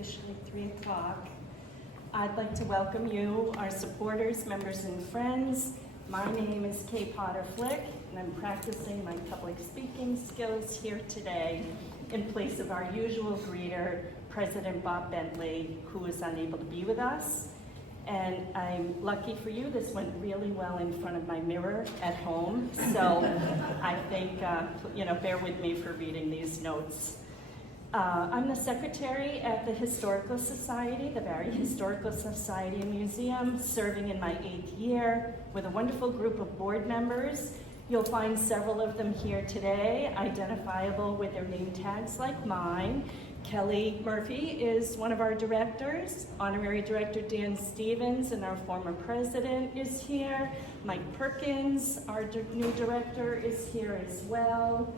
officially 3 o'clock. I'd like to welcome you, our supporters, members, and friends. My name is Kay Potter Flick, and I'm practicing my public speaking skills here today in place of our usual greeter, President Bob Bentley, who is unable to be with us. And I'm lucky for you, this went really well in front of my mirror at home. So I think, bear with me for reading these notes. I'm the secretary at the Historical Society, the Barre Historical Society and Museum, serving in my 8th year with a wonderful group of board members. You'll find several of them here today, identifiable with their name tags like mine. Kelly Murphy is one of our directors. Honorary Director Dan Stevens and our former president is here. Mike Perkins, our new director, is here as well.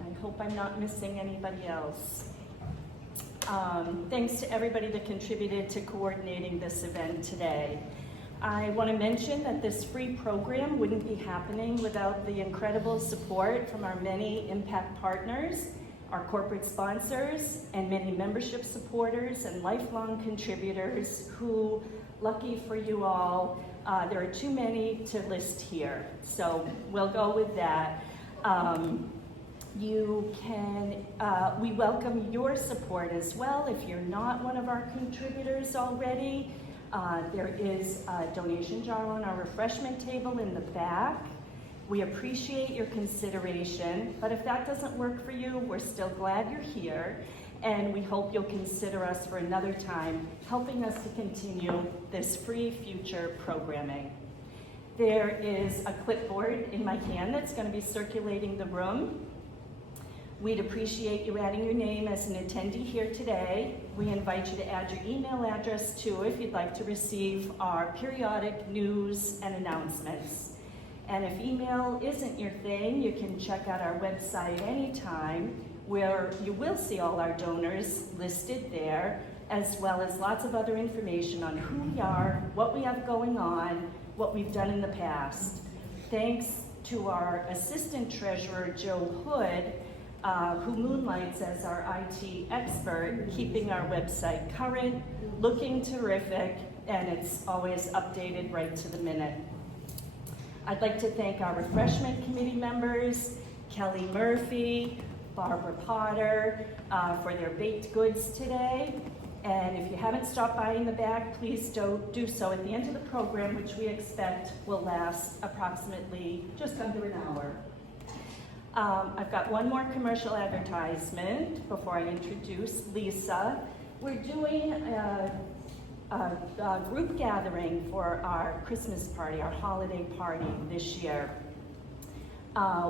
I hope I'm not missing anybody else. Thanks to everybody that contributed to coordinating this event today. I want to mention that this free program wouldn't be happening without the incredible support from our many impact partners, our corporate sponsors, and many membership supporters and lifelong contributors who, lucky for you all, there are too many to list here, so we'll go with that. We welcome your support as well. If you're not one of our contributors already, there is a donation jar on our refreshment table in the back. We appreciate your consideration, but if that doesn't work for you, we're still glad you're here, and we hope you'll consider us for another time, helping us to continue this free future programming. There is a clipboard in my hand that's going to be circulating the room. We'd appreciate you adding your name as an attendee here today. We invite you to add your email address too if you'd like to receive our periodic news and announcements. And if email isn't your thing, you can check out our website anytime, where you will see all our donors listed there, as well as lots of other information on who we are, what we have going on, what we've done in the past. Thanks to our assistant treasurer, Joe Hood, who moonlights as our IT expert, keeping our website current, looking terrific, and it's always updated right to the minute. I'd like to thank our refreshment committee members, Kelly Murphy, Barbara Potter, for their baked goods today. And if you haven't stopped by in the back, please do so at the end of the program, which we expect will last approximately just under an hour. I've got one more commercial advertisement before I introduce Lisa. We're doing a group gathering for our Christmas party, our holiday party this year,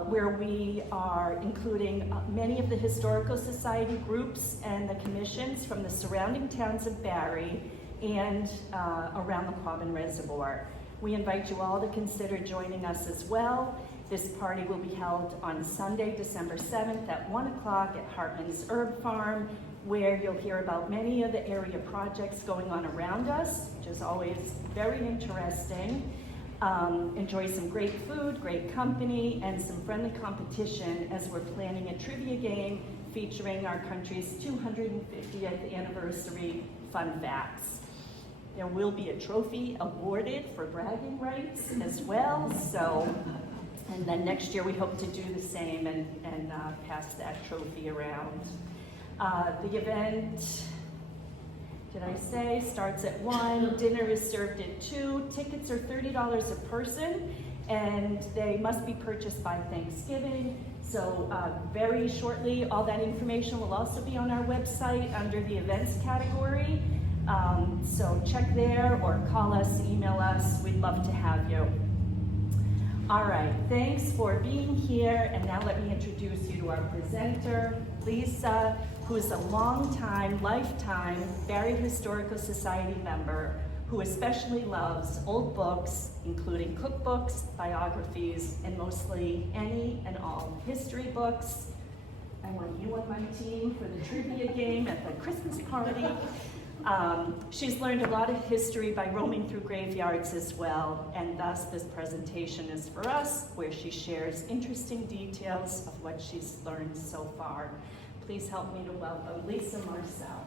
where we are including many of the Historical Society groups and the commissions from the surrounding towns of Barre and around the Quabbin Reservoir. We invite you all to consider joining us as well. This party will be held on Sunday, December 7th at 1 o'clock at Hartman's Herb Farm, where you'll hear about many of the area projects going on around us, which is always very interesting. Enjoy some great food, great company, and some friendly competition as we're planning a trivia game featuring our country's 250th anniversary fun facts. There will be a trophy awarded for bragging rights as well, and then next year we hope to do the same and pass that trophy around. The event, did I say, starts at 1, dinner is served at 2, tickets are $30 a person, and they must be purchased by Thanksgiving. So very shortly, all that information will also be on our website under the events category. So check there or call us, email us, we'd love to have you. All right, thanks for being here, and now let me introduce you to our presenter, Lisa, who is a lifetime Barre Historical Society member who especially loves old books, including cookbooks, biographies, and mostly any and all history books. I want you on my team for the trivia game at the Christmas party. She's learned a lot of history by roaming through graveyards as well, and thus this presentation is for us, where she shares interesting details of what she's learned so far. Please help me to welcome Lisa Marcel.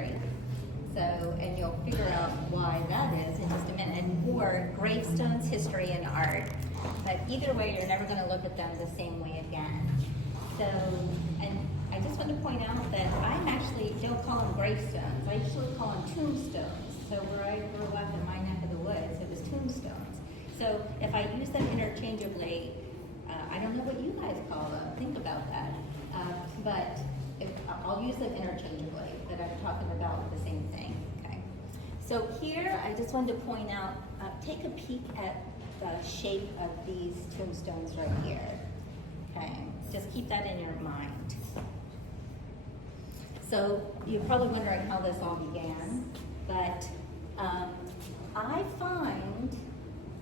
cemetery. So, and you'll figure out why that is in just a minute. Or gravestones, history, and art. But either way, you're never going to look at them the same way again. So, and I just want to point out that I'm actually don't call them gravestones. I usually call them tombstones. So where I grew up in my neck of the woods, it was tombstones. So if I use them interchangeably, I don't know what you guys call them. Think about that. But I'll use them interchangeably, but I'm talking about the same thing. Okay. So here, I just wanted to point out, take a peek at the shape of these tombstones right here. Okay. Just keep that in your mind. So you're probably wondering how this all began, but I find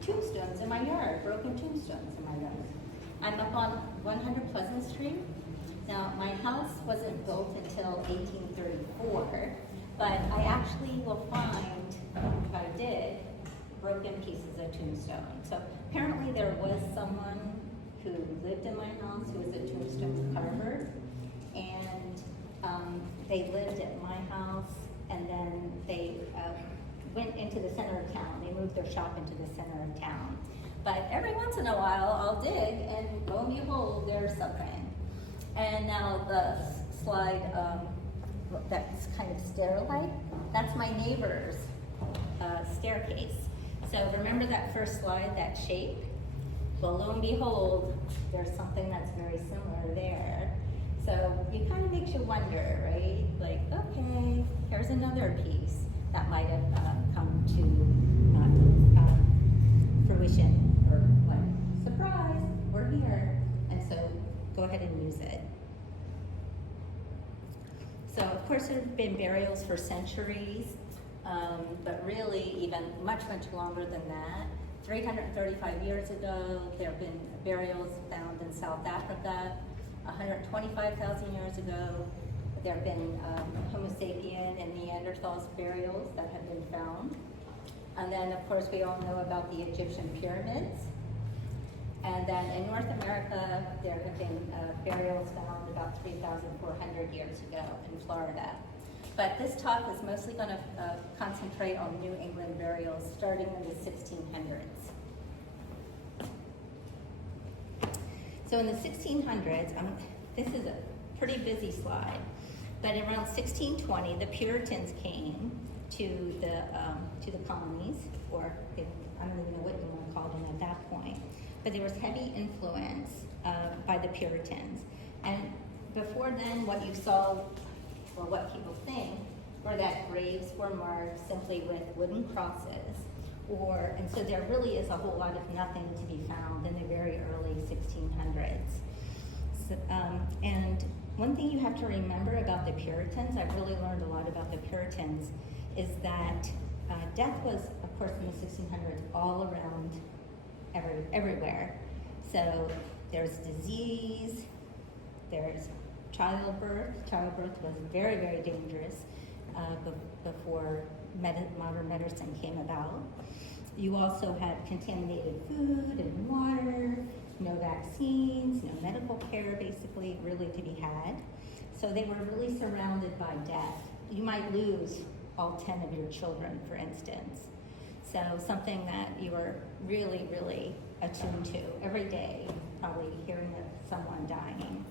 tombstones in my yard, broken tombstones in my yard. I'm up on 100 Pleasant Street. Now, my house wasn't built until 1834, but I actually will find, if I did, broken pieces of tombstone. So apparently there was someone who lived in my house who was a tombstone carver, and they lived at my house, and then they went into the center of town. They moved their shop into the center of town. But every once in a while, I'll dig, and lo and behold, there's something. And now the slide that's kind of stair-like, that's my neighbor's staircase. So remember that first slide, that shape? Well, lo and behold, there's something that's very similar there. So it kind of makes you wonder, right? Like, okay, here's another piece that might have come to fruition, or like, surprise, we're here. And so go ahead and use it. So of course there have been burials for centuries, but really even much, much longer than that. 335 years ago, there have been burials found in South Africa. 125,000 years ago, there have been Homo sapien and Neanderthals burials that have been found. And then, of course, we all know about the Egyptian pyramids. And then in North America, there have been burials found about 3,400 years ago in Florida. But this talk is mostly going to concentrate on New England burials starting in the 1600s. So in the 1600s, this is a pretty busy slide, but around 1620, the Puritans came to the colonies, or I don't even know what you want to call them at that point. But there was heavy influence by the Puritans. And before then, what you saw, or what people think, were that graves were marked simply with wooden crosses, and so there really is a whole lot of nothing to be found in the very early 1600s. So, and one thing you have to remember about the Puritans, I've really learned a lot about the Puritans, is that death was, of course, in the 1600s all around everywhere. So there's disease, there's childbirth. Childbirth was very, very dangerous before modern medicine came about. You also had contaminated food and water, no vaccines, no medical care basically really to be had. So they were really surrounded by death. You might lose all 10 of your children, for instance. So something that you were really, really attuned to every day, probably hearing of someone dying.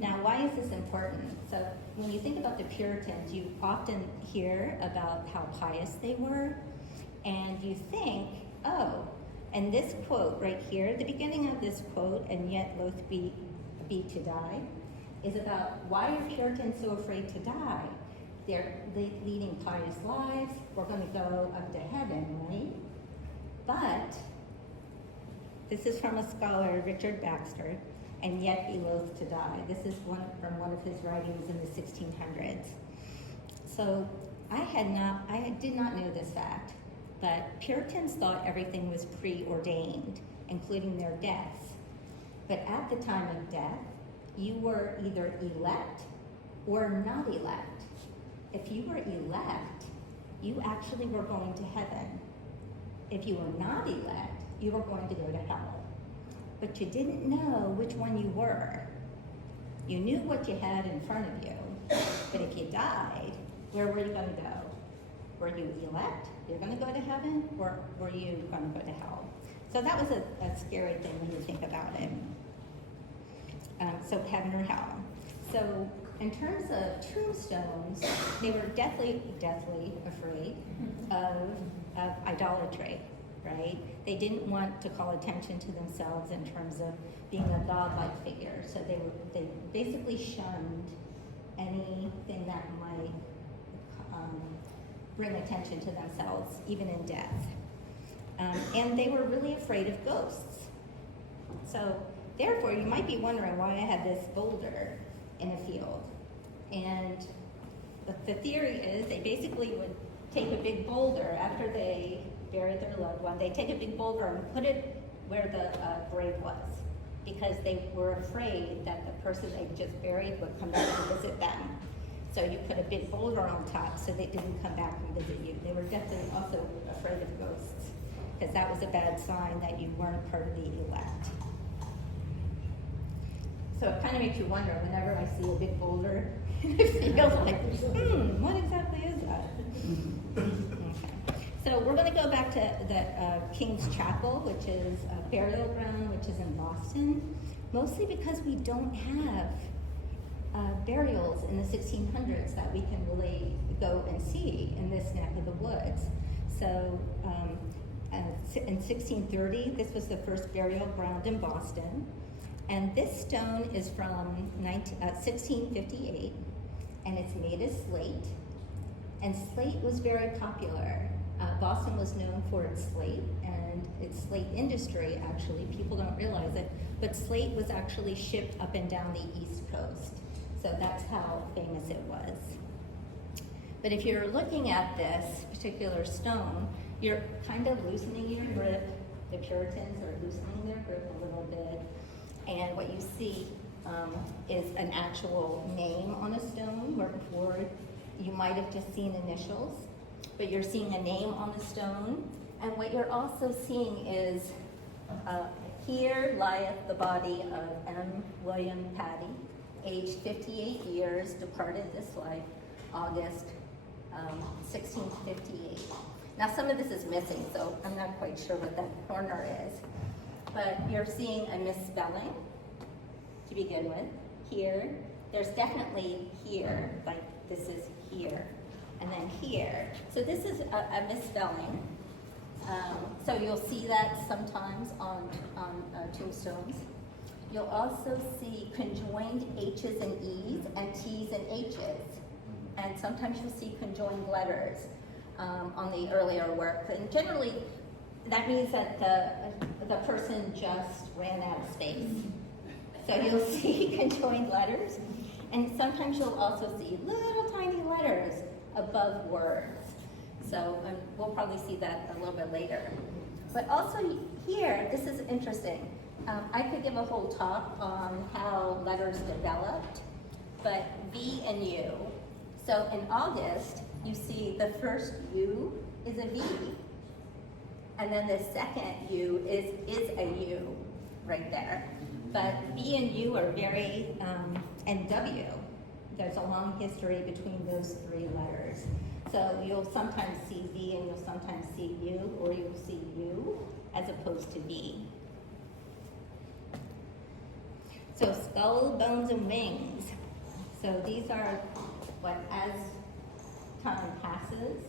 Now, why is this important? So when you think about the Puritans, you often hear about how pious they were, and you think, oh, and this quote right here, the beginning of this quote, and yet loath be to die, is about why are Puritans so afraid to die? They're leading pious lives, we're going to go up to heaven, right? But this is from a scholar, Richard Baxter, and yet be loath to die. This is from one of his writings in the 1600s. So I did not know this fact, but Puritans thought everything was preordained, including their deaths. But at the time of death, you were either elect or not elect. If you were elect, you actually were going to heaven. If you were not elect, you were going to go to hell. But you didn't know which one you were. You knew what you had in front of you, but if you died, where were you going to go? Were you elect? You're going to go to heaven, or were you going to go to hell? So that was a scary thing when you think about it. So heaven or hell. So in terms of tombstones, they were deathly afraid of idolatry, right? They didn't want to call attention to themselves in terms of being a godlike figure. So they basically shunned anything that might bring attention to themselves, even in death. And they were really afraid of ghosts. So therefore, you might be wondering why I had this boulder in a field. And the theory is they basically would take a big boulder after they buried their loved one. They take a big boulder and put it where the grave was, because they were afraid that the person they just buried would come back and visit them. So you put a big boulder on top so they didn't come back and visit you. They were definitely also afraid of ghosts, because that was a bad sign that you weren't part of the elect. So it kind of makes you wonder whenever I see a big boulder, it feels like, what exactly is that? Okay. So we're going to go back to the King's Chapel, which is a burial ground, which is in Boston, mostly because we don't have burials in the 1600s that we can really go and see in this neck of the woods. So in 1630, this was the first burial ground in Boston. And this stone is from 1658, and it's made of slate. And slate was very popular. Boston was known for its slate and its slate industry, actually. People don't realize it, but slate was actually shipped up and down the East Coast. So that's how famous it was. But if you're looking at this particular stone, you're kind of loosening your grip. The Puritans are loosening their grip a little bit. And what you see is an actual name on a stone, where before you might have just seen initials, but you're seeing a name on the stone. And what you're also seeing is, here lieth the body of M. William Patty, aged 58 years, departed this life, August 1658. Now some of this is missing, so I'm not quite sure what that corner is. But you're seeing a misspelling to begin with. Here, there's definitely here, like this is here, and then here. So this is a misspelling. So you'll see that sometimes on tombstones. You'll also see conjoined H's and E's and T's and H's. And sometimes you'll see conjoined letters on the earlier work. And generally, that means that the person just ran out of space. So you'll see conjoined letters, and sometimes you'll also see little tiny letters above words. So we'll probably see that a little bit later. But also here, this is interesting. I could give a whole talk on how letters developed, but V and U. So in August, you see the first U is a V. And then the second U is a U right there. But B and U are very, and W, there's a long history between those three letters. So you'll sometimes see V and you'll sometimes see U, or you'll see U as opposed to V. So skull, bones, and wings. So these are what, as time passes,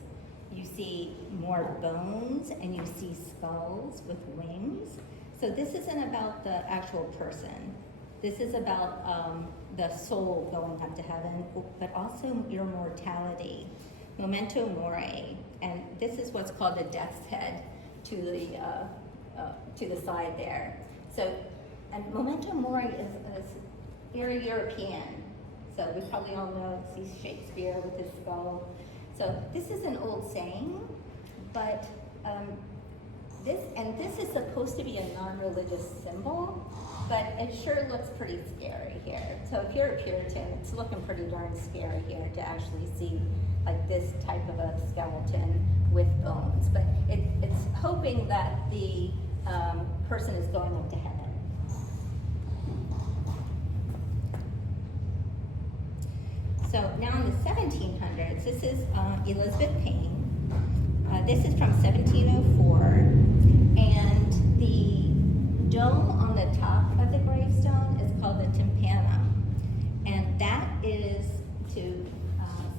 you see more bones and you see skulls with wings. So this isn't about the actual person. This is about the soul going up to heaven, but also your mortality. Memento mori. And this is what's called the death's head to the side there. So, and memento mori is very European. So we probably all know, see Shakespeare with his skull. So this is an old saying, but this is supposed to be a non-religious symbol, but it sure looks pretty scary here. So if you're a Puritan, it's looking pretty darn scary here to actually see like this type of a skeleton with bones. But it's hoping that the person is going up to heaven. So now in the 1700s, this is Elizabeth Payne. This is from 1704, and the dome on the top of the gravestone is called the tympanum, and that is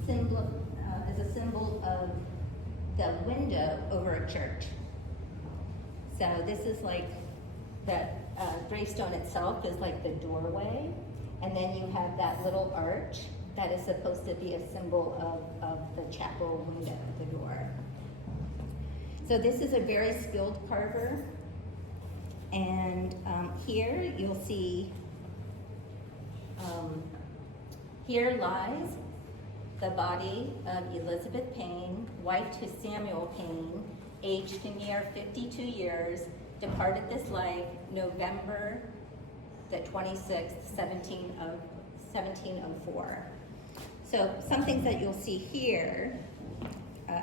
is a symbol of the window over a church. So this is like the gravestone itself is like the doorway, and then you have that little arch that is supposed to be a symbol of the chapel window, the door. So this is a very skilled carver, and here you'll see, here lies the body of Elizabeth Payne, wife to Samuel Payne, aged a mere 52 years, departed this life November the 26th, 1704. So some things that you'll see here,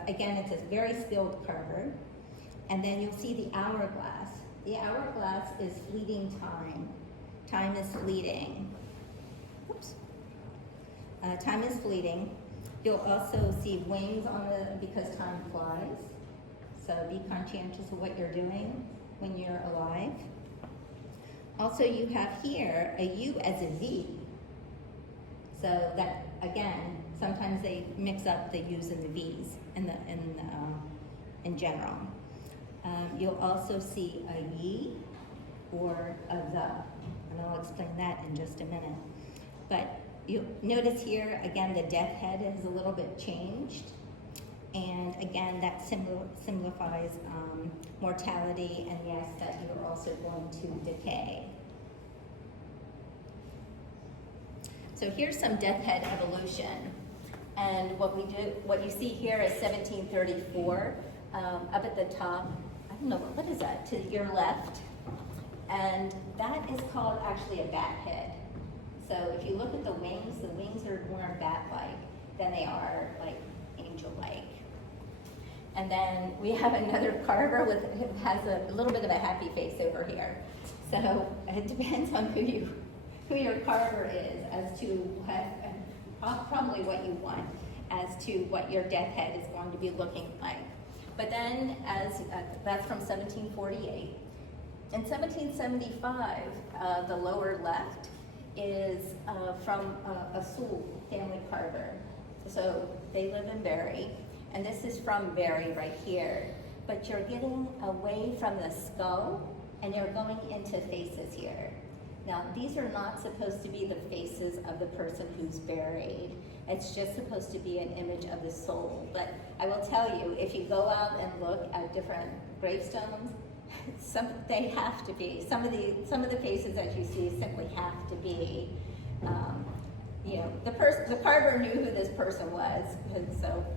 again, it's a very skilled carver, and then you'll see the hourglass. The hourglass is fleeting time. Time is fleeting. Oops. Time is fleeting. You'll also see wings on because time flies. So be conscientious of what you're doing when you're alive. Also, you have here a U as a V. So that, again, sometimes they mix up the U's and the V's in general. You'll also see a ye or a the, and I'll explain that in just a minute. But you'll notice here, again, the death head is a little bit changed. And again, that signifies mortality, and yes, that you're also going to decay. So here's some death head evolution. And what you see here is 1734, up at the top. I don't know, what is that, to your left? And that is called actually a bat head. So if you look at the wings are more bat-like than they are like angel-like. And then we have another carver who has a little bit of a happy face over here. So it depends on who your carver is as to probably what you want, as to what your death head is going to be looking like. But then, that's from 1748. In 1775, the lower left is from a Sewell family carver. So they live in Barry, and this is from Barry right here. But you're getting away from the skull, and you're going into faces here. Now, these are not supposed to be the faces of the person who's buried. It's just supposed to be an image of the soul. But I will tell you, if you go out and look at different gravestones, they have to be. Some of the faces that you see simply have to be. The carver knew who this person was,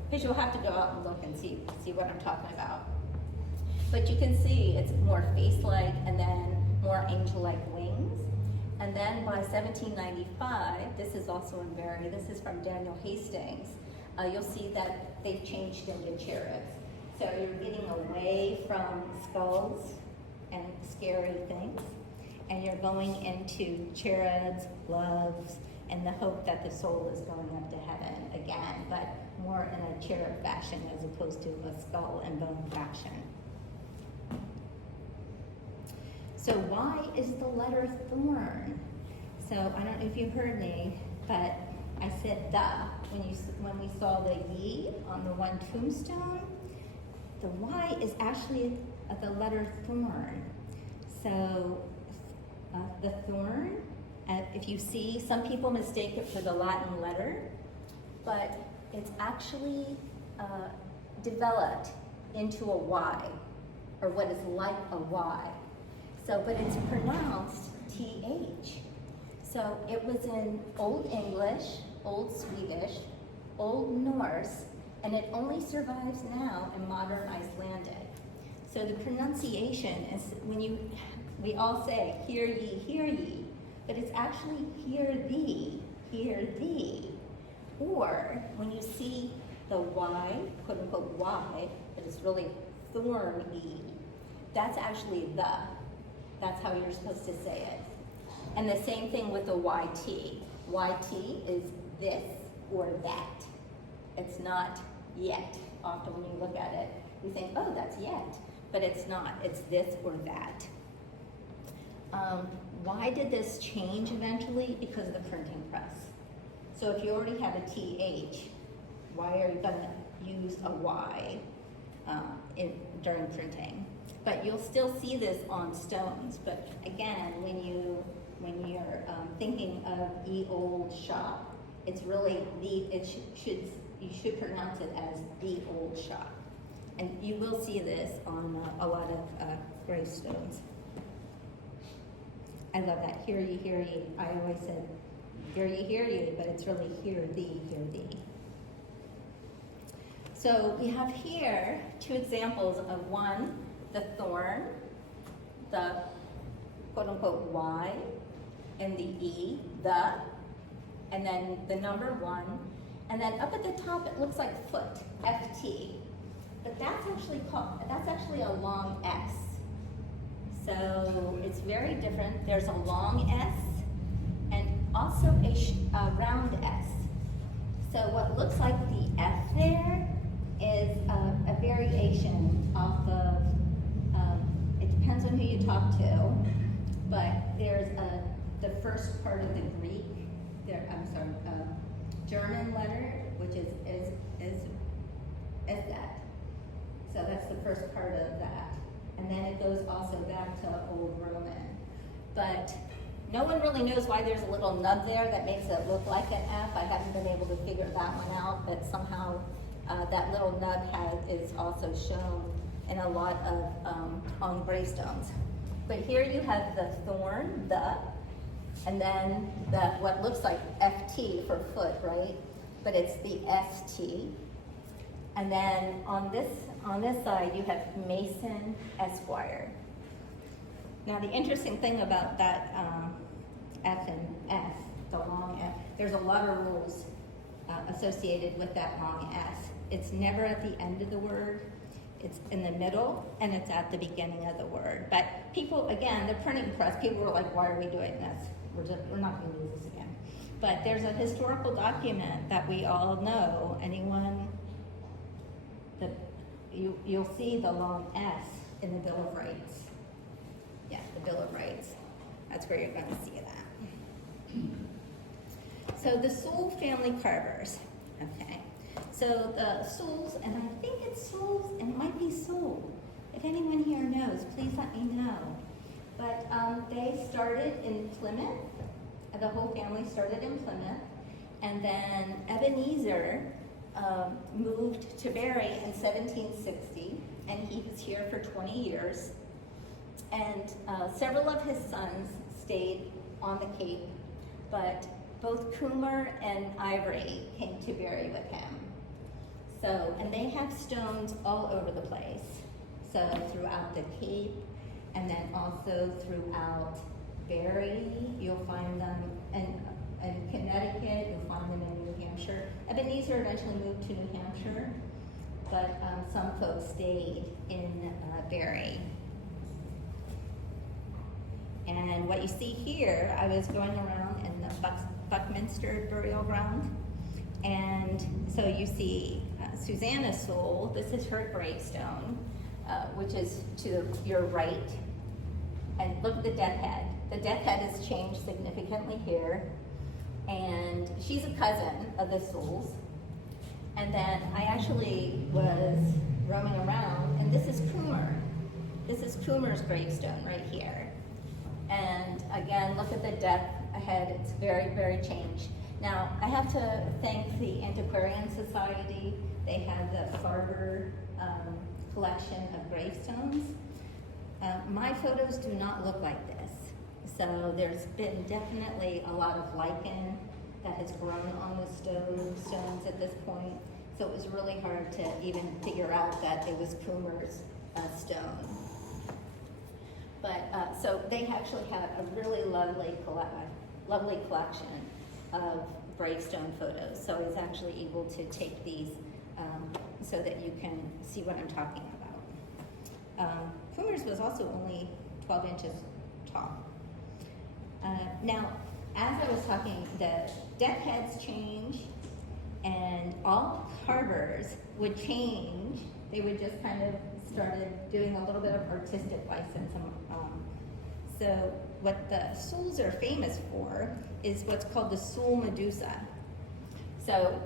because you'll have to go out and look and see what I'm talking about. But you can see it's more face-like and then more angel-like wings. And then by 1795, this is also in Barry, this is from Daniel Hastings, you'll see that they've changed into cherubs. So you're getting away from skulls and scary things, and you're going into cherubs, loves, and the hope that the soul is going up to heaven again, but more in a cherub fashion as opposed to a skull and bone fashion. So why is the letter thorn? So I don't know if you heard me, but I said the. When we saw the ye on the one tombstone, the Y is actually the letter thorn. So the thorn, if you see, some people mistake it for the Latin letter, but it's actually developed into a Y, or what is like a Y. So, but it's pronounced TH. So it was in Old English, Old Swedish, Old Norse, and it only survives now in modern Icelandic. So the pronunciation is we all say, hear ye, but it's actually hear thee. Or when you see the Y, quote unquote Y, but it's really thorn-y, that's actually the. That's how you're supposed to say it. And the same thing with the YT. YT is this, or that. It's not yet. Often when you look at it, you think, oh, that's yet, but it's not. It's this or that. Why did this change eventually? Because of the printing press. So if you already have a TH, why are you going to use a Y during printing? But you'll still see this on stones. But again, when you're thinking of ye old shop, it's really you should pronounce it as the old shop. And you will see this on a lot of gravestones. I love that. Hear ye. I always said, hear ye, but it's really hear thee. So we have here two examples of one, the thorn, the quote-unquote Y, and the E, the, and then the number 1. And then up at the top, it looks like foot, FT. But that's actually a long S. So it's very different. There's a long S and also a round S. So what looks like the F there is a variation off of, it depends on who you talk to, but there's the first part of the Greek, German letter, which is that. So that's the first part of that. And then it goes also back to Old Roman. But no one really knows why there's a little nub there that makes it look like an F. I haven't been able to figure that one out, but somehow that little nub is also shown in a lot of on gravestones. But here you have the thorn, the, and then what looks like FT for foot, right? But it's the ST. And then on this side, you have Mason Esquire. Now, the interesting thing about that F and S, the long F, there's a lot of rules associated with that long S. It's never at the end of the word. It's in the middle, and it's at the beginning of the word. But people, again, the printing press, people were like, why are we doing this? We're not going to use this again. But there's a historical document that we all know. Anyone that you'll see the long S in the Bill of Rights. Yeah, the Bill of Rights. That's where you're going to see that. So the Sewell family carvers. Okay. So the Sewells, and I think it's Sewells, and it might be Sewell. If anyone here knows, please let me know. But they started in Plymouth. The whole family started in Plymouth. And then Ebenezer moved to Barry in 1760, and he was here for 20 years. And several of his sons stayed on the Cape, but both Coomer and Ivory came to Barry with him. So, and they have stones all over the place. So throughout the Cape, and then also throughout Barry, you'll find them, and in Connecticut, you'll find them in New Hampshire. Ebenezer eventually moved to New Hampshire, but some folks stayed in Barry. And what you see here, I was going around in the Buckminster burial ground, and so you see Susanna Sewell. This is her gravestone, which is to your right. And look at the death head. The death head has changed significantly here. And she's a cousin of the Sewells. And then I actually was roaming around, and this is Coomer. This is Coomer's gravestone right here. And again, look at the death head. It's very, very changed. Now, I have to thank the Antiquarian Society. They have the Farber collection of gravestones. My photos do not look like this. So there's been definitely a lot of lichen that has grown on the stones at this point. So it was really hard to even figure out that it was Coomer's stone. But so they actually have a really lovely collection of gravestone photos. So I was actually able to take these so that you can see what I'm talking about. Coomer's was also only 12 inches tall. Now, as I was talking, the death heads change, and all carvers would change. They would just kind of started doing a little bit of artistic license. So what the Souls are famous for is what's called the Soul Medusa. So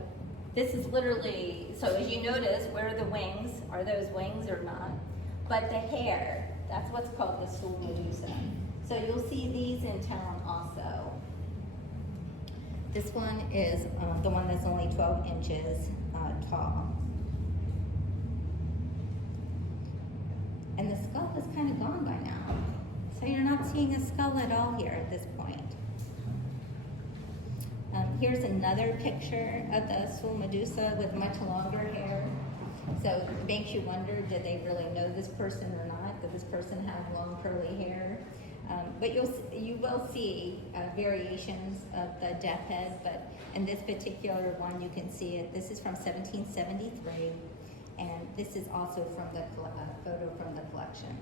this is literally, so as you notice, where are the wings? Are those wings or not? But the hair, that's what's called the Soul Medusa. So you'll see these in town also. This one is the one that's only 12 inches tall. And the skull is kind of gone by now. So you're not seeing a skull at all here at this point. Here's another picture of the Soul Medusa with much longer hair. So it makes you wonder, did they really know this person or not? Did this person have long curly hair? But you will see variations of the death head, but in this particular one you can see it. This is from 1773, and this is also from the photo from the collection.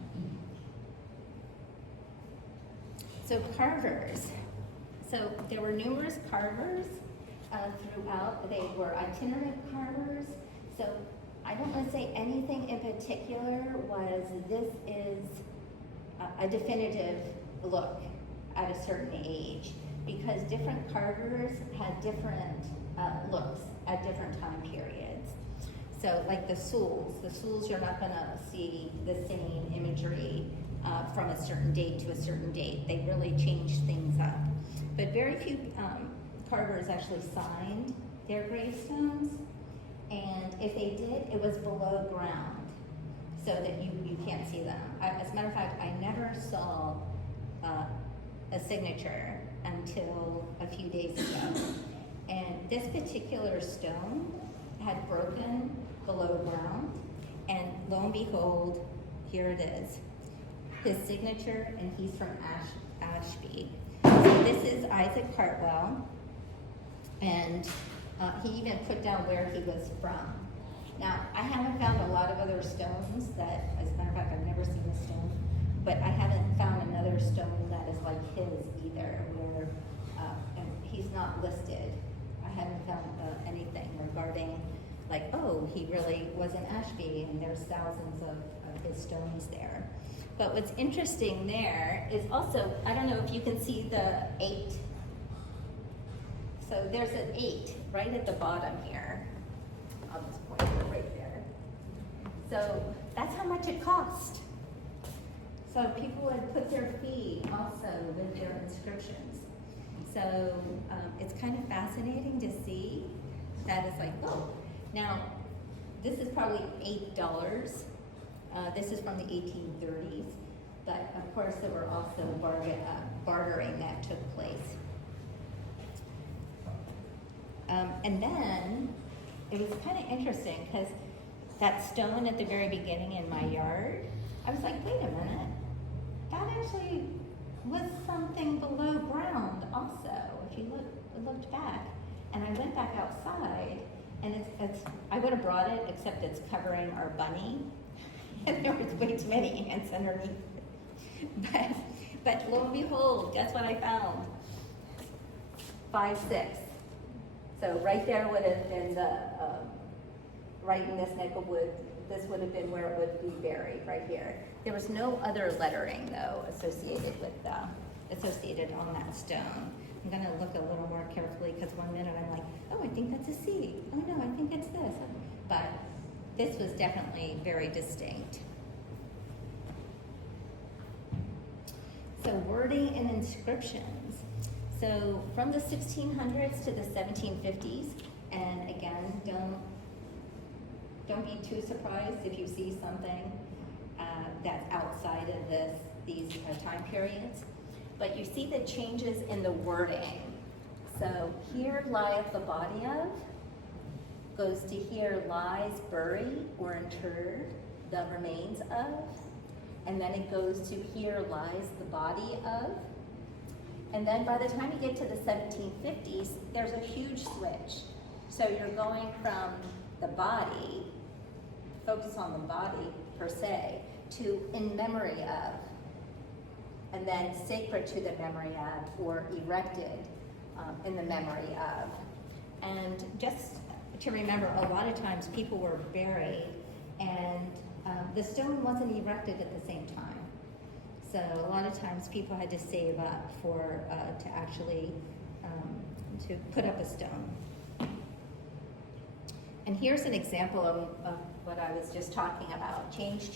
So carvers. So there were numerous carvers throughout. They were itinerant carvers. So I don't want to say anything in particular was this is a definitive look at a certain age, because different carvers had different looks at different time periods. So like the Souls you're not going to see the same imagery from a certain date to a certain date. They really changed things up. But very few carvers actually signed their gravestones, and if they did, it was below ground, so that you can't see them. As a matter of fact, I never saw a signature until a few days ago. And this particular stone had broken below ground, and lo and behold, here it is. His signature, and he's from Ashby. So this is Isaac Cartwell, and he even put down where he was from. Now, I haven't found a lot of other stones that, as a matter of fact, I've never seen a stone, but I haven't found another stone that is like his either, where and he's not listed. I haven't found anything regarding like, oh, he really was in Ashby, and there's thousands of his stones there. But what's interesting there is also, I don't know if you can see the 8. So there's an 8 right at the bottom here. I'll just point it right there. So that's how much it cost. So people would put their fee also with their inscriptions. So it's kind of fascinating to see that it's like, oh, now this is probably $8. This is from the 1830s, but of course there were also bartering that took place. And then it was kind of interesting because that stone at the very beginning in my yard, I was like, wait a minute, that actually was something below ground also, if you looked back. And I went back outside, and it's I would have brought it, except it's covering our bunny. And there was way too many ants underneath. But lo and behold, guess what I found? 5'6". So right there would have been the, right in this neck of wood, this would have been where it would be buried, right here. There was no other lettering though associated on that stone. I'm gonna look a little more carefully because one minute I'm like, oh, I think that's a C. Oh no, I think it's this. But this was definitely very distinct. So wording and inscriptions. So from the 1600s to the 1750s, and again, don't be too surprised if you see something that's outside of these time periods. But you see the changes in the wording. So here lieth the body of, goes to here lies buried or interred the remains of, and then it goes to here lies the body of. And then by the time you get to the 1750s, there's a huge switch. So you're going from the body, focus on the body per se, to in memory of, and then sacred to the memory of, or erected in the memory of. And just to remember, a lot of times people were buried and the stone wasn't erected at the same time. So a lot of times people had to save up for, to actually, to put up a stone. And here's an example of what I was just talking about. Change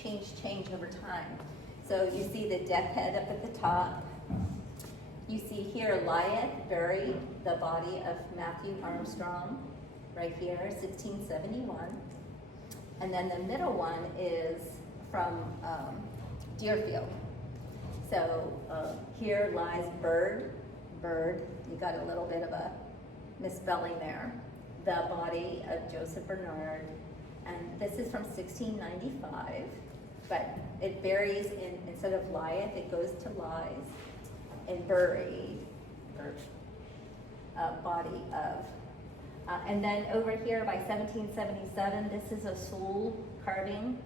over time. So you see the death head up at the top. You see here Lyeth buried the body of Matthew Armstrong right here, 1671. And then the middle one is from Deerfield. So here lies Bird, you got a little bit of a misspelling there. The body of Joseph Bernard, and this is from 1695, but it varies instead of Lyeth, it goes to Lies, and buried, body of. And then over here by 1777, this is a Sewell carving.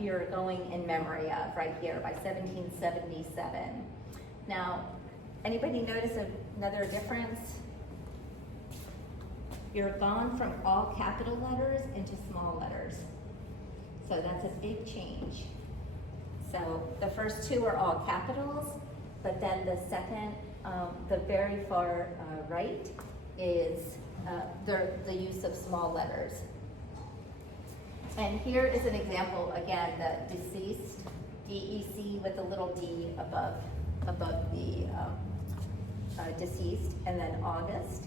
You're going in memory of right here by 1777. Now, anybody notice another difference? You're gone from all capital letters into small letters. So that's a big change. So the first two are all capitals, but then the second, the very far right is the use of small letters. And here is an example, again, the deceased, DEC with a little d above the deceased, and then August,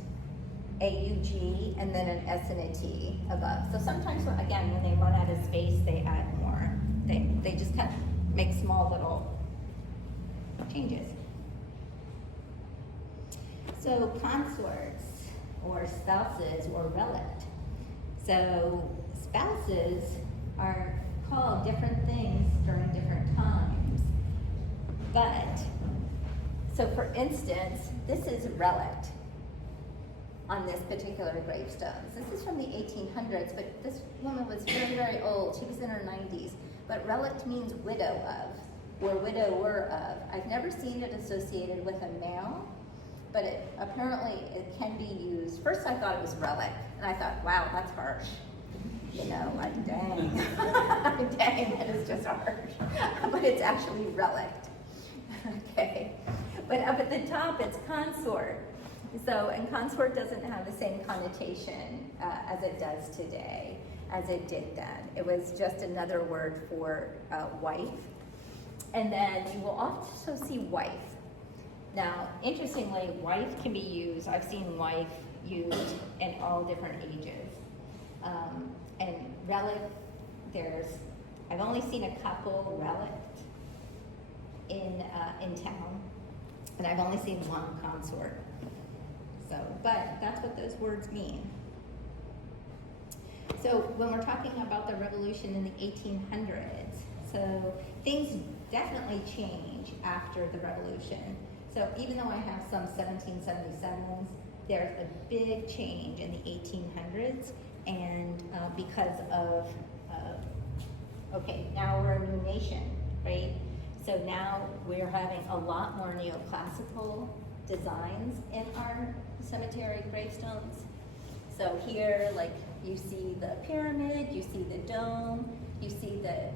AUG, and then an S and a T above. So sometimes, again, when they run out of space, they add more. They just kind of make small little changes. So consorts, or spouses, or relict. So spouses are called different things during different times. But, so for instance, this is relict on this particular gravestone. This is from the 1800s, but this woman was very, very old. She was in her 90s. But relict means widow of, or widower of. I've never seen it associated with a male, but apparently it can be used. First I thought it was relic, and I thought, wow, that's harsh. You know, like, dang. Dang, that is just harsh. But it's actually relict. Okay. But up at the top, it's consort. So, and consort doesn't have the same connotation as it does today, as it did then. It was just another word for wife. And then you will also see wife. Now, interestingly, wife can be used, I've seen wife used in all different ages. And relic, I've only seen a couple relict in town, and I've only seen one consort. So, but that's what those words mean. So when we're talking about the revolution in the 1800s, so things definitely change after the revolution. So even though I have some 1777s, there's a big change in the 1800s, and because of, okay, now we're a new nation, right? So now we're having a lot more neoclassical designs in our cemetery gravestones. So here, like, you see the pyramid, you see the dome, you see the,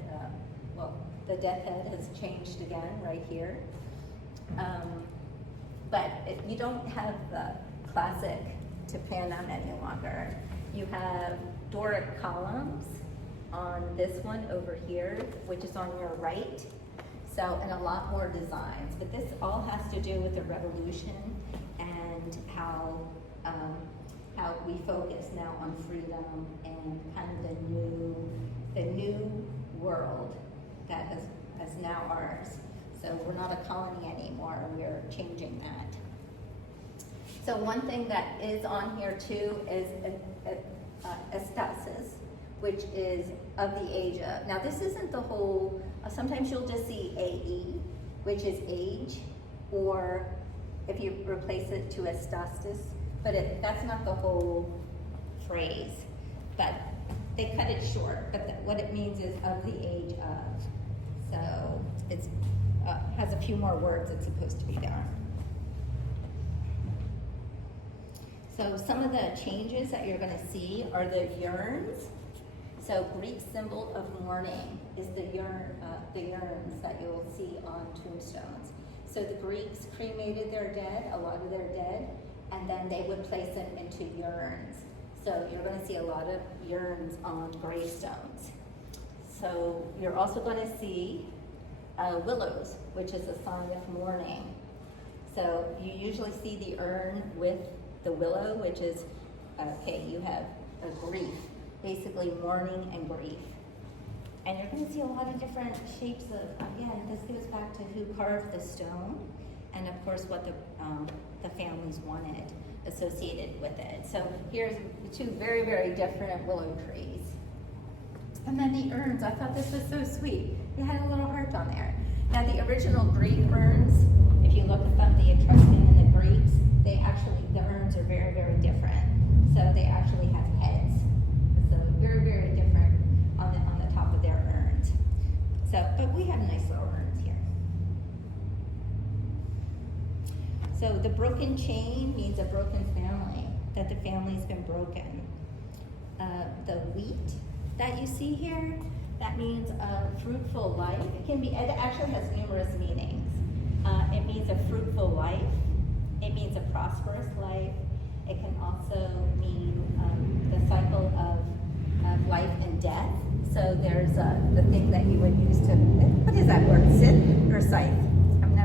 the death head has changed again right here. But you don't have the classic tympanum any longer. You have Doric columns on this one over here, which is on your right. So, and a lot more designs. But this all has to do with the revolution and how we focus now on freedom and kind of the new world that is now ours. So we're not a colony anymore, we're changing that. So one thing that is on here too is estasis, which is of the age of. Now this isn't the whole, sometimes you'll just see AE, which is age, or if you replace it to estasis, but that's not the whole phrase. But they cut it short, but what it means is of the age of. So it's has a few more words that's supposed to be there. So some of the changes that you're gonna see are the urns. So Greek symbol of mourning is the urns that you'll see on tombstones. So the Greeks cremated their dead, a lot of their dead, and then they would place them into urns. So you're gonna see a lot of urns on gravestones. So you're also gonna see willows, which is a sign of mourning. So you usually see the urn with the willow, which is, okay, you have a grief, basically mourning and grief. And you're gonna see a lot of different shapes of, again, this goes back to who carved the stone, and of course what the families wanted associated with it. So here's two very, very different willow trees. And then the urns, I thought this was so sweet. They had a little heart on there. Now the original Greek urns, if you look at them, the Etruscan and the Greeks, the urns are very, very different. So they actually have heads. So very, very different on the top of their urns. So, but we have nice little urns here. So the broken chain means a broken family, that the family's been broken. The wheat that you see here, that means a fruitful life. It actually has numerous meanings. It means a fruitful life. It means a prosperous life. It can also mean the cycle of life and death. So there's the thing that you would use to, what is that word, scythe or scythe? I'm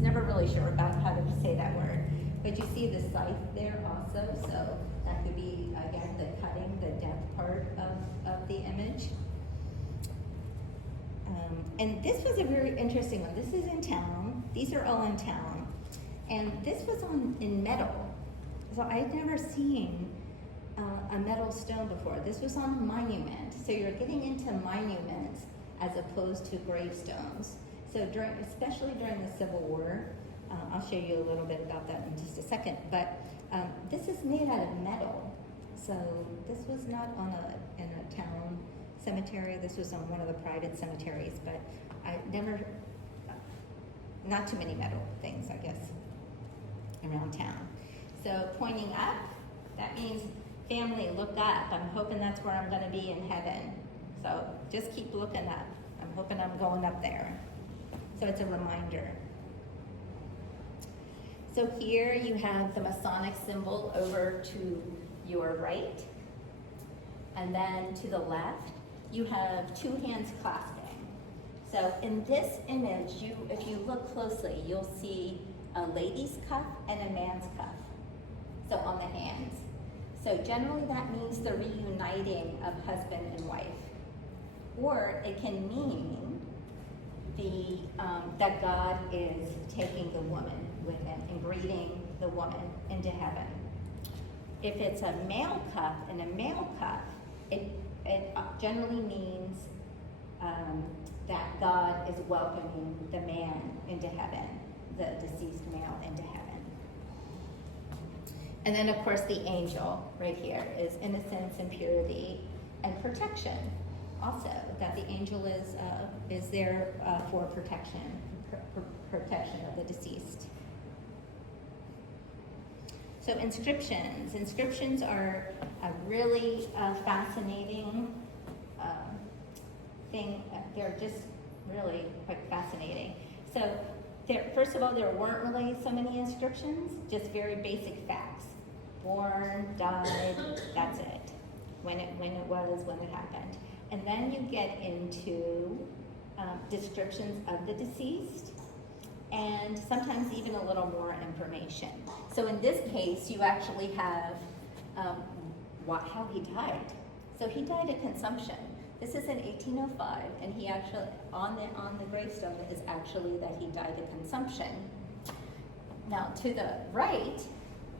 never really sure about how to say that word. But you see the scythe there also, so that could be, again, the cutting, the death part of the image. And this was a very interesting one. This is in town. These are all in town. And this was in metal. So I'd never seen a metal stone before. This was on a monument. So you're getting into monuments as opposed to gravestones. So especially during the Civil War, I'll show you a little bit about that in just a second, but this is made out of metal. So this was not in a town cemetery. This was on one of the private cemeteries, but not too many metal things, I guess, around town. So pointing up, that means family, look up. I'm hoping that's where I'm gonna be in heaven. So just keep looking up. I'm hoping I'm going up there. So it's a reminder. So here you have the Masonic symbol over to your right. And then to the left, you have two hands clasping. So in this image, if you look closely, you'll see a lady's cuff and a man's cuff. So on the hands. So generally that means the reuniting of husband and wife. Or it can mean that God is taking the woman with him and breathing the woman into heaven. If it's a male cuff and a male cuff, it generally means that God is welcoming the man into heaven, the deceased male into heaven. And then of course the angel right here is innocence and purity and protection. Also, that the angel is there for protection of the deceased. So inscriptions. Inscriptions are a really fascinating thing. They're just really quite fascinating. So first of all, there weren't really so many inscriptions, just very basic facts. Born, died, that's it. When it happened. And then you get into descriptions of the deceased and sometimes even a little more information. So in this case, you actually have how he died. So he died of consumption. This is in 1805, and he actually, on the gravestone is actually that he died of consumption. Now to the right,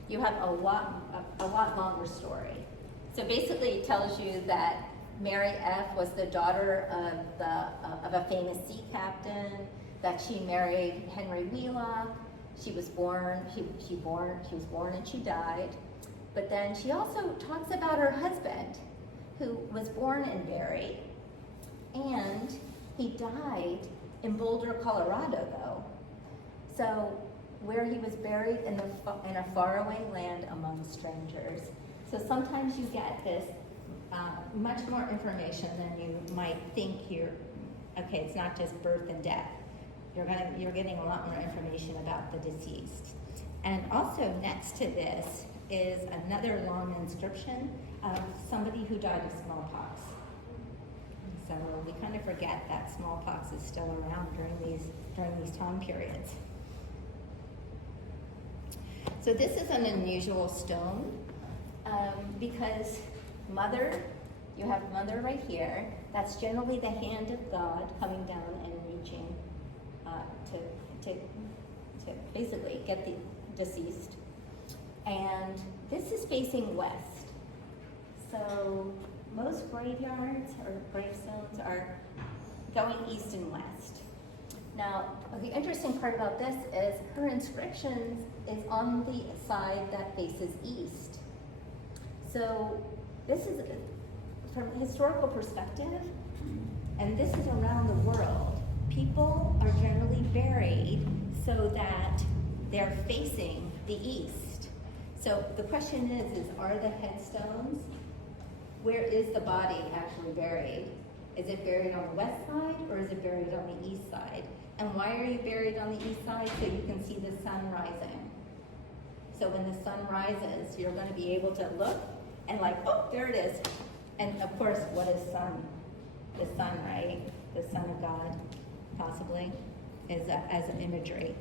you have a lot longer story. So basically it tells you that Mary F. was the daughter of a famous sea captain, that she married Henry Wheelock. She was born and she died. But then she also talks about her husband, who was born in Barrie, and he died in Boulder, Colorado, though. So where he was buried in a faraway land among strangers. So sometimes you get this much more information than you might think here. Okay, it's not just birth and death. You're getting a lot more information about the deceased. And also next to this is another long inscription of somebody who died of smallpox. So we kind of forget that smallpox is still around during these time periods. So this is an unusual stone because mother, you have mother right here. That's generally the hand of God coming down and reaching to basically get the deceased. And this is facing west. So most graveyards or gravestones are going east and west. Now, the interesting part about this is her inscription is on the side that faces east. So this is, from a historical perspective, and this is around the world, people are generally buried so that they're facing the east. So the question is are the headstones, where is the body actually buried? Is it buried on the west side or is it buried on the east side? And why are you buried on the east side? So you can see the sun rising. So when the sun rises, you're going to be able to look and like, oh, there it is. And of course, what is sun? The sun, right? The Son of God, possibly, as an imagery.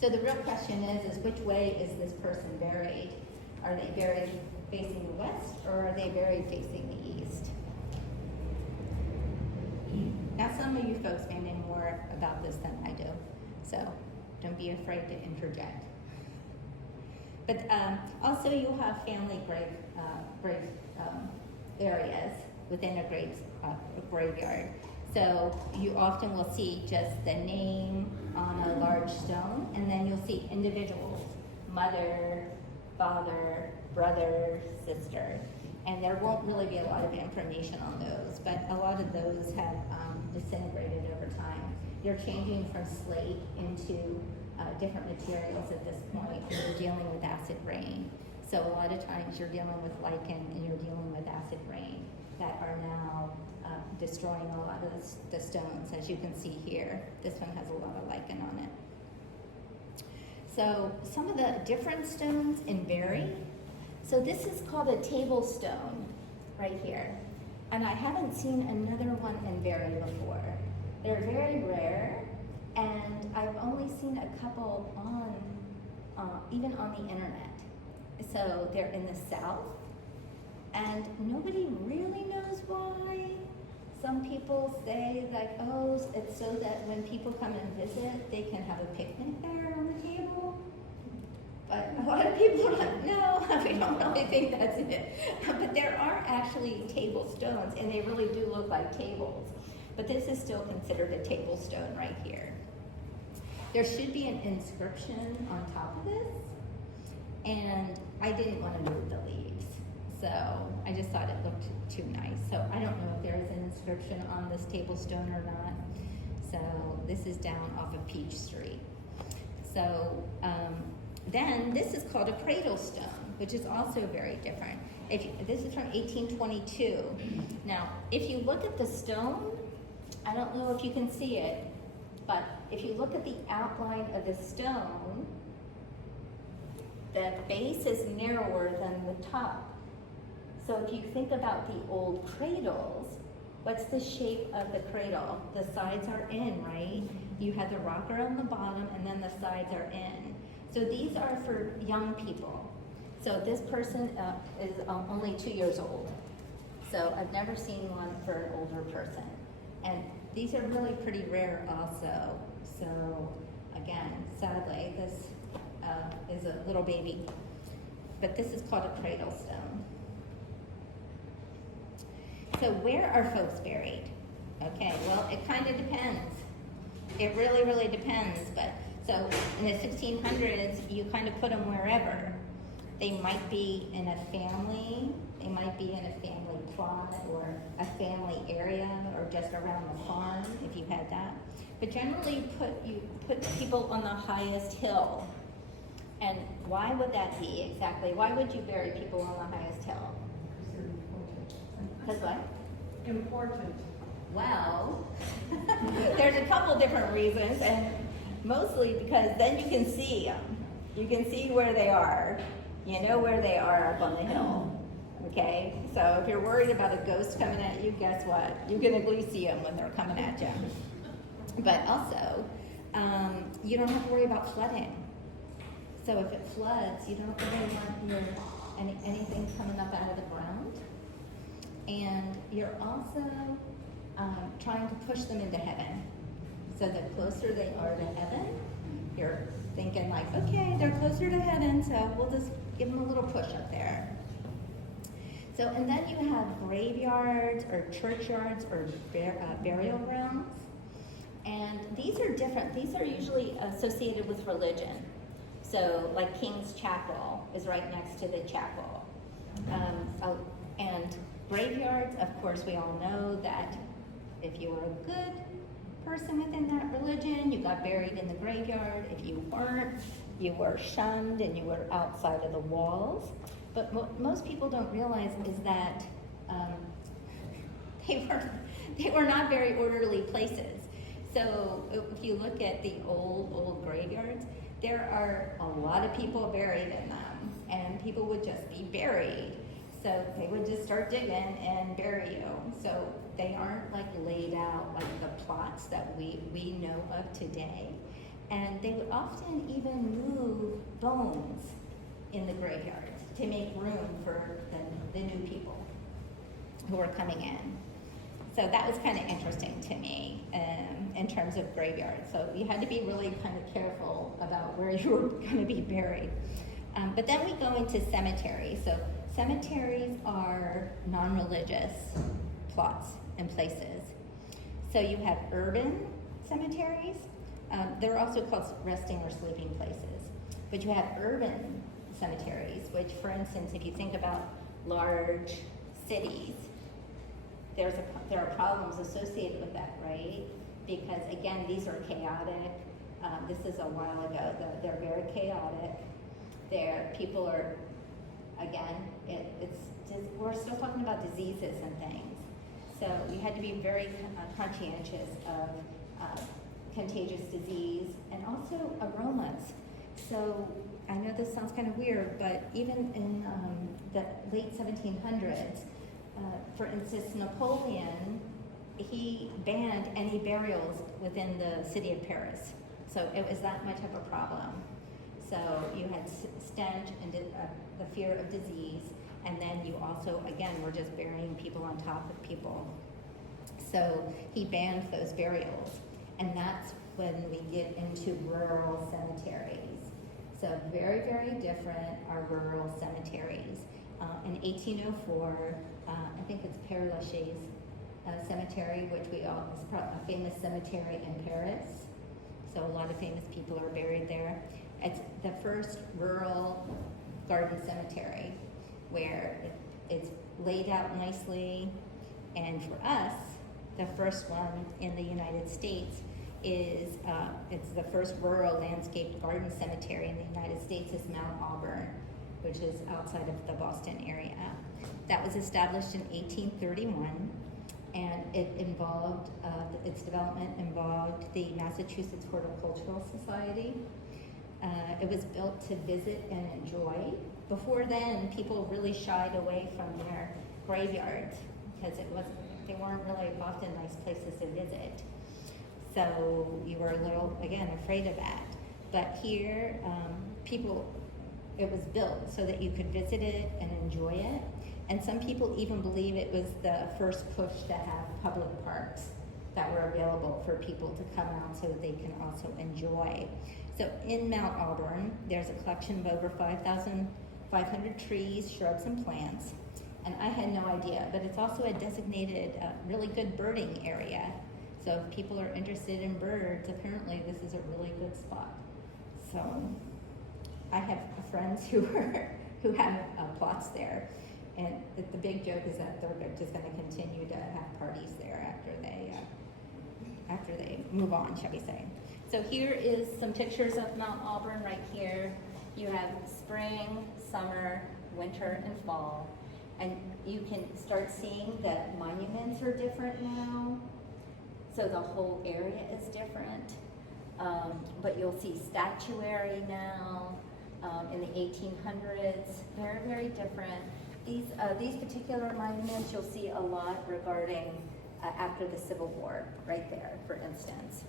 So the real question is which way is this person buried? Are they buried facing the west or are they buried facing the east? Now some of you folks may know more about this than I do, so don't be afraid to interject. But also you'll have family grave areas within a graveyard. So you often will see just the name on a large stone, and then you'll see individuals, mother, father, brother, sister, and there won't really be a lot of information on those, but a lot of those have disintegrated over time. You're changing from slate into different materials at this point, and you're dealing with acid rain. So a lot of times you're dealing with lichen and you're dealing with acid rain that are now destroying a lot of the stones, as you can see here. This one has a lot of lichen on it. So some of the different stones in Barry. So this is called a table stone right here. And I haven't seen another one in Barry before. They're very rare, and I've only seen a couple even on the internet. So they're in the South, and nobody really knows why. Some people say like, oh, it's so that when people come and visit, they can have a picnic there on the table. But a lot of people are like, no, we don't really think that's it. But there are actually table stones, and they really do look like tables. But this is still considered a table stone right here. There should be an inscription on top of this, and I didn't want to move the leaves. So I just thought it looked too nice. So I don't know if there is an inscription on this table stone or not. So this is down off of Peach Street. So then this is called a cradle stone, which is also very different. This is from 1822. Now, if you look at the stone, I don't know if you can see it, but if you look at the outline of the stone, the base is narrower than the top. So if you think about the old cradles, what's the shape of the cradle? The sides are in, right? You have the rocker on the bottom and then the sides are in. So these are for young people. So this person is only 2 years old. So I've never seen one for an older person. And these are really pretty rare also. So again, sadly, this is a little baby. But this is called a cradle stone. So where are folks buried? Okay, well, it kind of depends. It really, really depends. But so in the 1600s, you kind of put them wherever. They might be in a family. They might be in a family plot or a family area or just around the farm. if you had that. But generally you put people on the highest hill. And why would that be exactly? Why would you bury people on the highest hill? Because what? Important. Well, there's a couple different reasons, and mostly because then you can see them. You can see where they are. You know where they are up on the hill. Okay? So if you're worried about a ghost coming at you, guess what? You can at least see them when they're coming at you. But also, you don't have to worry about flooding. So if it floods, you don't really want anything coming up out of the ground. And you're also trying to push them into heaven. So the closer they are to heaven, you're thinking like, okay, they're closer to heaven, so we'll just give them a little push up there. So, and then you have graveyards or churchyards or burial grounds. And these are different. These are usually associated with religion. So like King's Chapel is right next to the chapel. And graveyards, of course, we all know that if you were a good person within that religion, you got buried in the graveyard. If you weren't, you were shunned and you were outside of the walls. But most people don't realize is that they were not very orderly places. So if you look at the old graveyards, there are a lot of people buried in them, and people would just be buried. So they would just start digging and bury you. So they aren't like laid out like the plots that we know of today. And they would often even move bones in the graveyards to make room for the new people who were coming in. So that was kind of interesting to me in terms of graveyards. So you had to be really kind of careful about where you were going to be buried. But then we go into cemeteries. So cemeteries are non-religious plots and places. So you have urban cemeteries. They're also called resting or sleeping places. But you have urban cemeteries, which, for instance, if you think about large cities, there are problems associated with that, right? Because again, these are chaotic. This is a while ago. They're very chaotic. People are, again, we're still talking about diseases and things. So you had to be very conscientious of contagious disease and also aromas. So I know this sounds kind of weird, but even in the late 1700s, for instance, Napoleon, he banned any burials within the city of Paris. So it was that much of a problem. So you had stench and the fear of disease, and then you also, again, were just burying people on top of people. So he banned those burials, and that's when we get into rural cemeteries. So very, very different are rural cemeteries. In 1804, I think it's Père Lachaise cemetery, which is a famous cemetery in Paris. So a lot of famous people are buried there. It's the first rural garden cemetery where it's laid out nicely. And for us, the first one in the United States is, it's the first rural landscaped garden cemetery in the United States is Mount Auburn, which is outside of the Boston area. That was established in 1831, and its development involved the Massachusetts Horticultural Society. It was built to visit and enjoy. Before then, people really shied away from their graveyards because they weren't really often nice places to visit. So you were a little, again, afraid of that. But here, it was built so that you could visit it and enjoy it. And some people even believe it was the first push to have public parks that were available for people to come out so that they can also enjoy. So in Mount Auburn, there's a collection of over 5,500 trees, shrubs, and plants. And I had no idea, but it's also a designated really good birding area. So if people are interested in birds, apparently this is a really good spot. So I have friends who have plots there. And the big joke is that they're just going to continue to have parties there after they after they move on, shall we say. So here is some pictures of Mount Auburn right here. You have spring, summer, winter, and fall. And you can start seeing that monuments are different now. So the whole area is different. But you'll see statuary now in the 1800s. Very, very different. These particular monuments you'll see a lot regarding after the Civil War, right there, for instance.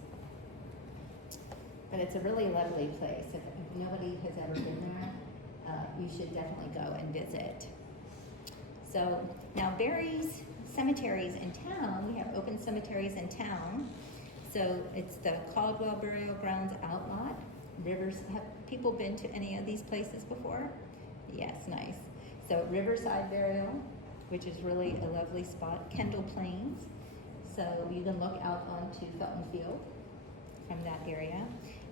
But it's a really lovely place. If nobody has ever been there, you should definitely go and visit. So now Barry's cemeteries in town, we have open cemeteries in town. So it's the Caldwell Burial Grounds Outlot. Rivers, have people been to any of these places before? Yes, nice. So Riverside Burial, which is really a lovely spot. Kendall Plains. So you can look out onto Felton Field from that area.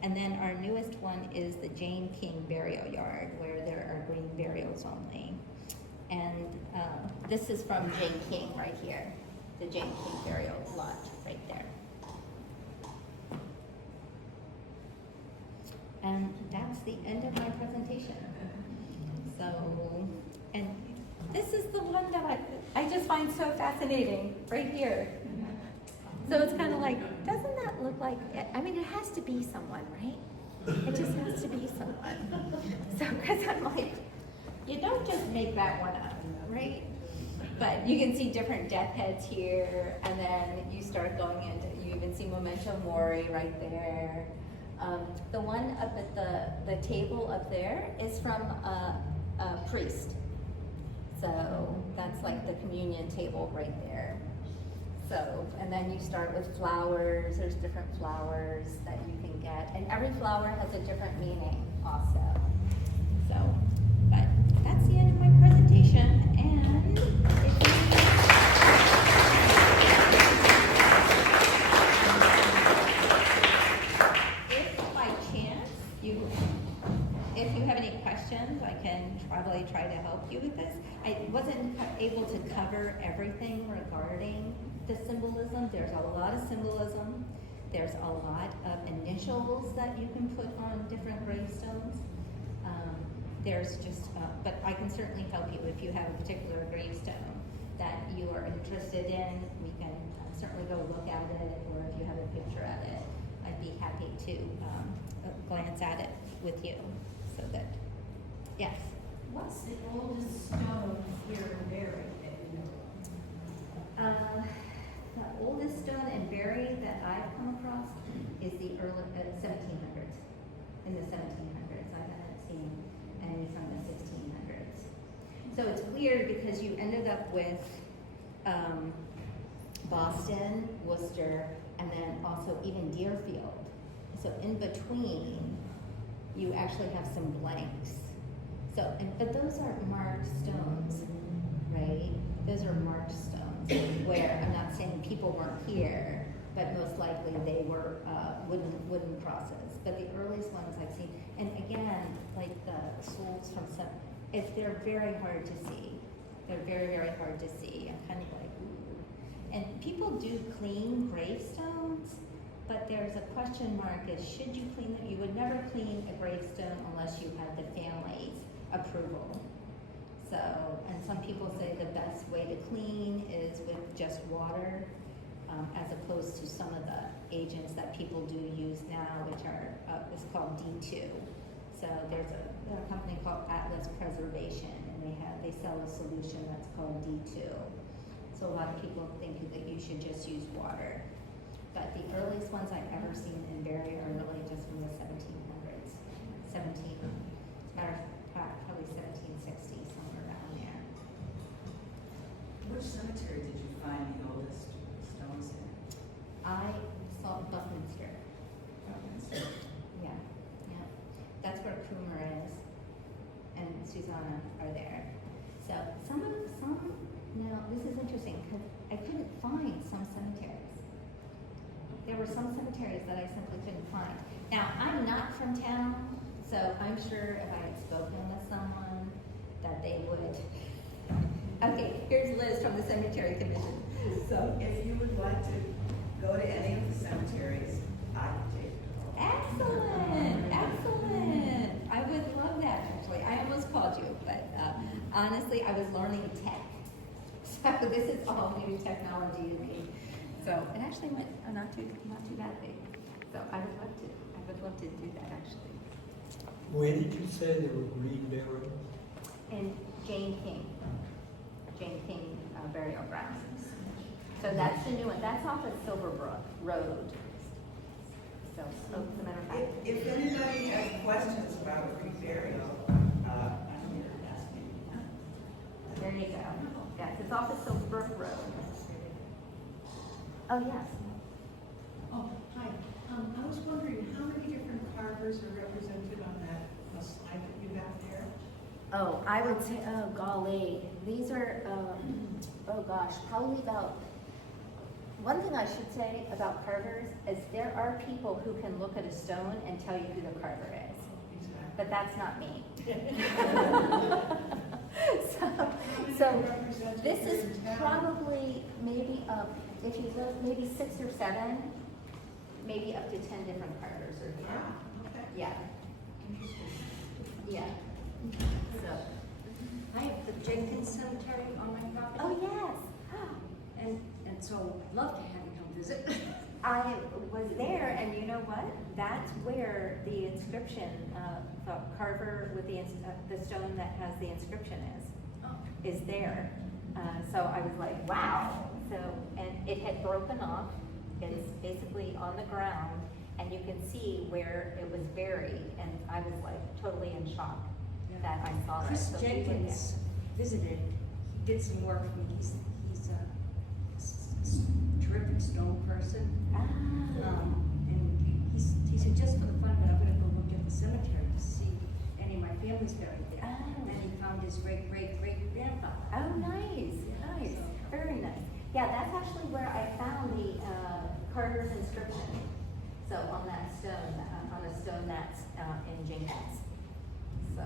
And then our newest one is the Jane King Burial Yard, where there are green burials only. And this is from Jane King right here, the Jane King Burial Lot right there. And that's the end of my presentation. So, and this is the one that I just find so fascinating right here. So it's kind of like, doesn't that look like, I mean, it has to be someone, right? It just has to be someone. So, because I'm like, you don't just make that one up, right? But you can see different death heads here, and then you start going into, you even see Memento Mori right there. The one up at the table up there is from a priest. So that's like the communion table right there. So, and then you start with flowers. There's different flowers that you can get. And every flower has a different meaning also. So, but that's the end of my presentation. And if by chance if you have any questions, I can probably try to help you with this. I wasn't able to cover everything regarding the symbolism. There's a lot of symbolism. There's a lot of initials that you can put on different gravestones. There's just, but I can certainly help you if you have a particular gravestone that you are interested in. We can certainly go look at it, or if you have a picture of it, I'd be happy to glance at it with you. So that, yes. What's the oldest stone here in Barry that you know? The oldest stone in Barry that I've come across is the early 1700s. In the 1700s, I haven't seen any from the 1600s. So it's weird because you ended up with Boston, Worcester, and then also even Deerfield. So in between, you actually have some blanks. So, but those aren't marked stones, right? Those are marked stones where I'm not saying people weren't here, but most likely they were wooden crosses. But the earliest ones I've seen, and again, like the souls from some, they're very hard to see. They're very, very hard to see. I'm kind of like, ooh. And people do clean gravestones, but there's a question mark is, should you clean them? You would never clean a gravestone unless you had the family's approval. So, and some people say the best way to clean is with just water, as opposed to some of the agents that people do use now, which are, it's called D2. So there's a company called Atlas Preservation, and they sell a solution that's called D2. So a lot of people think that you should just use water. But the earliest ones I've ever seen in Barry are really just from the 1700s. As a matter of fact, probably 1760, somewhere around there. Which cemetery did you find the oldest stones in? I saw Buckminster. Yeah. That's where Coomer is, and Susanna are there. So now this is interesting because I couldn't find some cemeteries. There were some cemeteries that I simply couldn't find. Now, I'm not from town, so I'm sure if I had spoken with someone that they would. Okay, here's Liz from the Cemetery Commission. So if you would like to go to any of the cemeteries honestly, I was learning tech. So this is all new technology to me. So it actually went not too badly. So I would love to do that actually. Where did you say there were green burials? And Jane King burial grounds. So that's the new one. That's off of Silverbrook Road. So, as a matter of fact. If anybody has questions about reburial, There you go. Yes, it's off of Silverbrook Road. Oh, yes. Oh, hi. I was wondering how many different carvers are represented on that slide that you have there? Oh, I would say, oh golly, these are, oh gosh, probably about, one thing I should say about carvers is there are people who can look at a stone and tell you who the carver is, Exactly. but that's not me. So this is probably maybe, if you look, maybe 6 or 7, maybe up to 10 different carvers are here. okay. Yeah, yeah. So, I have the Jenkins Cemetery on my property. oh yes. And so I'd love to have you come visit. I was there, and you know what? That's where the inscription, the carver with the stone that has the inscription is there. So I was like, wow. So, and it had broken off. It's basically on the ground, and you can see where it was buried. And I was like totally in shock that I saw that. Chris So we went Jenkins visited, he did some work for me. He's a terrific stone person. there. And he said, just for the fun, but I'm gonna go look at the cemetery to see if any of my family's buried there. Oh. And he found his great-great-great-grandfather. Oh, nice, nice, very nice. Yeah, that's actually where I found the carver's inscription. So on that stone, on a stone that's in Jenkins. So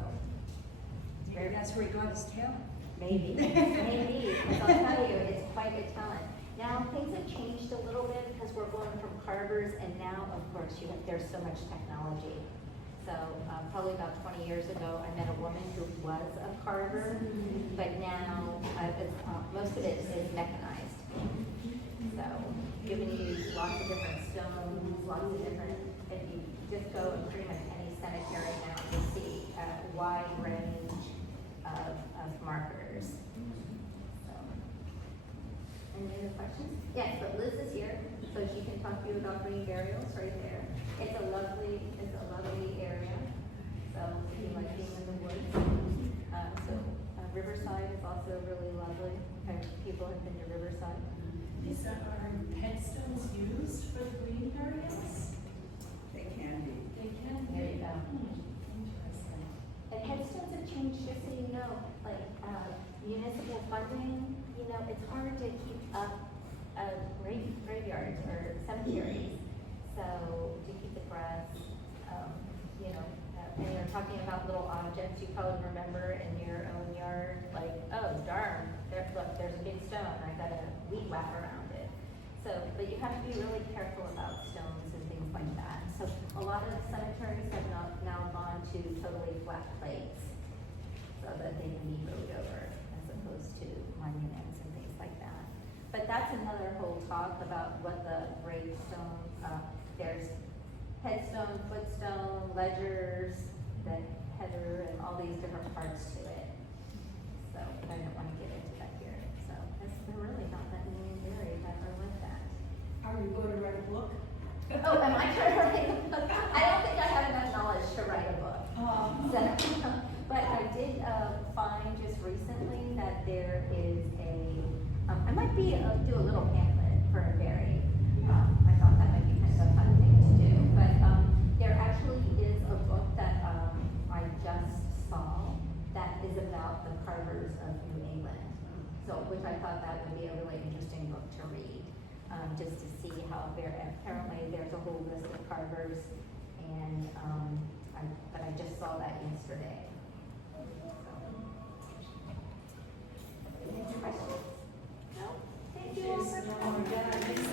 Maybe that's where he got his talent. maybe, maybe, because I'll tell you, it's quite a talent. Now, things have changed a little bit because we're going from carvers, and now, of course, there's so much technology. So probably about 20 years ago, I met a woman who was a carver, but now most of it is mechanized. So giving you lots of different stones, lots of different, if you just go in pretty much any cemetery now, you'll see a wide range of markers. So, any other questions? Yes, but Liz is here, so she can talk to you about green burials right there. It's a lovely area. So if you like being in the woods. Riverside is also really lovely. People have been to Riverside. These are headstones used for the green burials? They can be. They can be. There you go. Interesting. And headstones have changed, just so you know, like municipal funding, it's hard to keep up graveyards or cemeteries. So to keep the grass, and you're talking about little objects you probably remember in your own yard, like, oh darn, there's a big stone, I got a weed whack around it. So, but you have to be really careful about stones and things like that. So a lot of cemeteries have now gone to totally flat plates so that they can be moved over as opposed to monuments and things like that. But that's another whole talk about what the gravestone, there's headstone, footstone, ledgers, the header, and all these different parts to it. So I don't want to get into that here. So there really not that many buried that are like that. Are you going to write a book? Oh, am I trying to write a book? I don't think I have enough knowledge to write a book. So, but I did find just recently that there is I might do a little pamphlet for a buried. I thought that might be kind of a fun thing to do. But there actually is a book that I just saw that is about the carvers of New England. So, which I thought that would be a really interesting book to read, just to see how apparently there's a whole list of carvers, and but I just saw that yesterday. So. Any questions? No? Thank you all for coming.